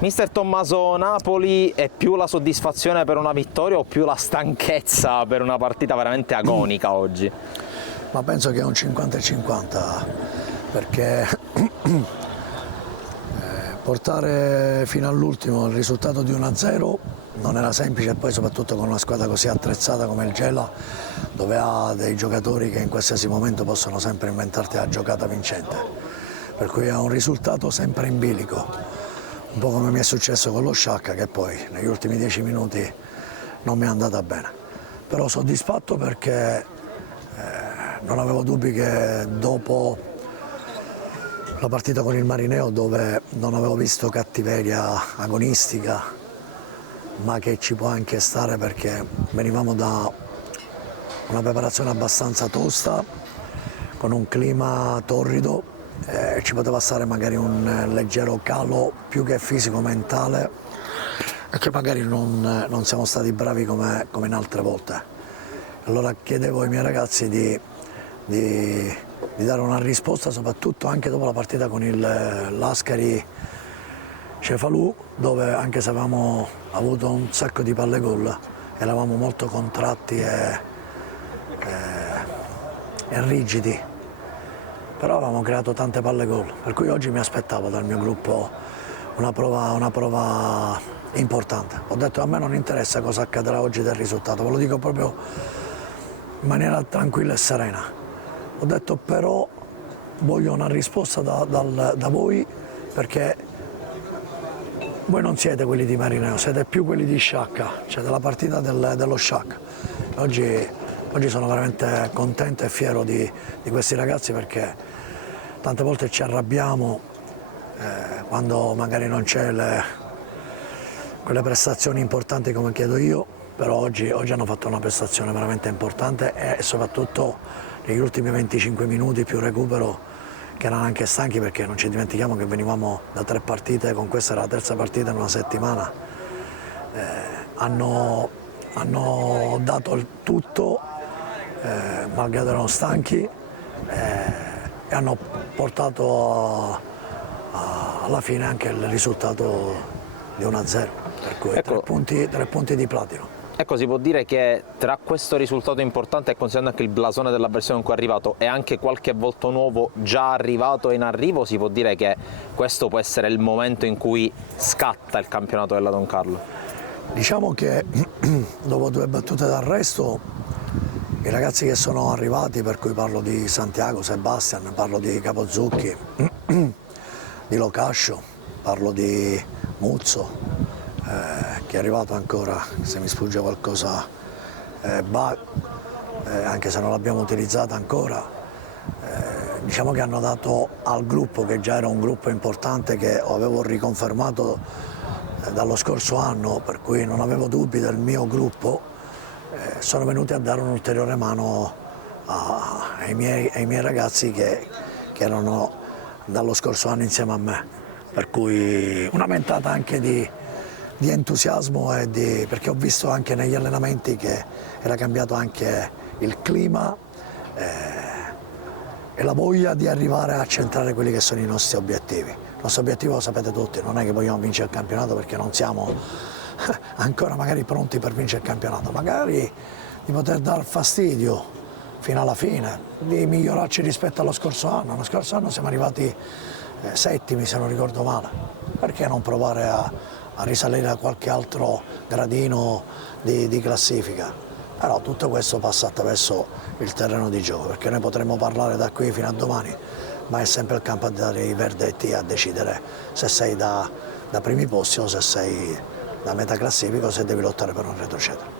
Mister Tommaso, Napoli è più la soddisfazione per una vittoria o più la stanchezza per una partita veramente agonica oggi? Ma penso che è un 50-50, perché portare fino all'ultimo il risultato di 1-0 non era semplice, e poi soprattutto con una squadra così attrezzata come il Gela, dove ha dei giocatori che in qualsiasi momento possono sempre inventarti la giocata vincente, per cui è un risultato sempre in bilico. Un po' come mi è successo con lo Sciacca, che poi negli ultimi 10 minuti non mi è andata bene. Però soddisfatto perché non avevo dubbi che dopo la partita con il Marineo, dove non avevo visto cattiveria agonistica, ma che ci può anche stare perché venivamo da una preparazione abbastanza tosta, con un clima torrido, ci poteva stare magari un leggero calo più che fisico-mentale, e che magari non siamo stati bravi come in altre volte. Allora chiedevo ai miei ragazzi di dare una risposta, soprattutto anche dopo la partita con il Lascari Cefalù, dove anche se avevamo avuto un sacco di palle gol, eravamo molto contratti e rigidi. Però avevamo creato tante palle gol, per cui oggi mi aspettavo dal mio gruppo una prova importante. Ho detto: a me non interessa cosa accadrà oggi del risultato, ve lo dico proprio in maniera tranquilla e serena. Ho detto: però voglio una risposta da voi, perché voi non siete quelli di Marineo, siete più quelli di Sciacca, cioè della partita dello Sciacca. Oggi sono veramente contento e fiero di questi ragazzi, perché tante volte ci arrabbiamo quando magari non c'è quelle prestazioni importanti come chiedo io, però oggi hanno fatto una prestazione veramente importante, e soprattutto negli ultimi 25 minuti più recupero, che erano anche stanchi, perché non ci dimentichiamo che venivamo da 3 partite, con questa era la terza partita in una settimana. Hanno dato il tutto, malgrado erano stanchi, e hanno portato alla fine anche il risultato di 1-0, per cui Ecco, 3 punti di platino. Ecco, si può dire che tra questo risultato importante, e considerando anche il blasone dell'avversario in cui è arrivato e anche qualche volto nuovo già arrivato e in arrivo, si può dire che questo può essere il momento in cui scatta il campionato della Don Carlo? Diciamo che dopo 2 battute d'arresto, i ragazzi che sono arrivati, per cui parlo di Santiago, Sebastian, parlo di Capozzucchi, di Locascio, parlo di Muzzo, che è arrivato ancora, se mi sfugge qualcosa, anche se non l'abbiamo utilizzata ancora, diciamo che hanno dato al gruppo, che già era un gruppo importante, che avevo riconfermato dallo scorso anno, per cui non avevo dubbi del mio gruppo, sono venuti a dare un'ulteriore mano ai miei ragazzi che erano dallo scorso anno insieme a me, per cui una ventata anche di entusiasmo, perché ho visto anche negli allenamenti che era cambiato anche il clima e la voglia di arrivare a centrare quelli che sono i nostri obiettivi. Il nostro obiettivo, lo sapete tutti, non è che vogliamo vincere il campionato, perché non siamo ancora magari pronti per vincere il campionato, magari di poter dar fastidio fino alla fine, di migliorarci rispetto allo scorso anno. Lo scorso anno siamo arrivati settimi, se non ricordo male, perché non provare a risalire a qualche altro gradino di classifica? Però tutto questo passa attraverso il terreno di gioco, perché noi potremmo parlare da qui fino a domani, ma è sempre il campo dei verdetti a decidere se sei da primi posti o se sei da metà classifica, o se devi lottare per non retrocedere.